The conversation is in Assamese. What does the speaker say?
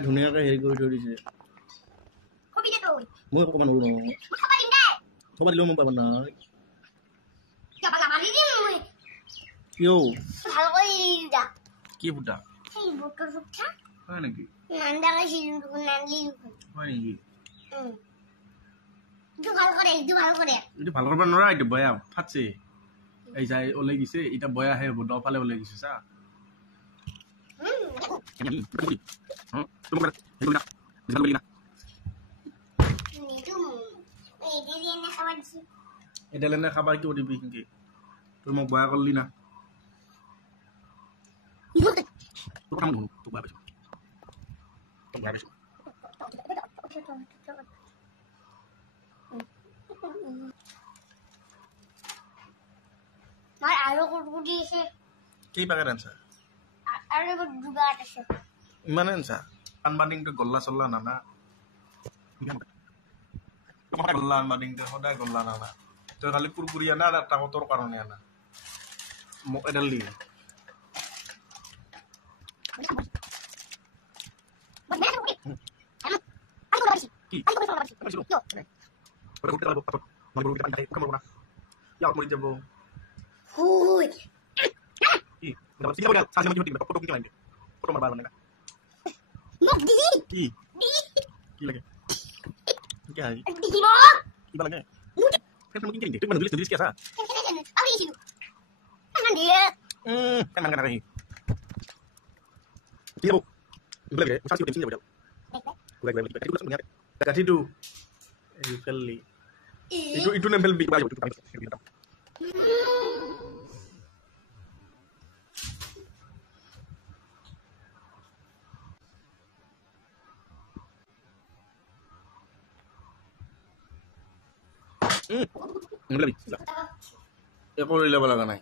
ধুনীয়াকে হেৰি কৰি থৈ দিছে মই একো ক'ব নোৱাৰো খবৰ দিলেও মই পাবা নাই কিয় কি ফুটা হয় নেকি হয় নেকি এইটো ভাল কৰিব নোৱাৰা এইটো বয়া ফাটছে এই যাই ওলাই গৈছে এতিয়া বয়া হে দফালে ওলাই গৈছে চা এডালে নে খাবার কি দিবি কি তুই মোক বয়া করলি না কি পাকে আনছা ইমানে আনছা আনবাদিংটো গল্লা চল্লা নানা গল্লা আনবাদিংটো সদায় গল্লা নানা তই খালি কুৰকুৰি আনা আৰু টাকতৰ কাৰণে আনা মোক এডাল দি যাব গাঠিটো ইটো নেফেলবি একো লৈ ল'ব লগা নাই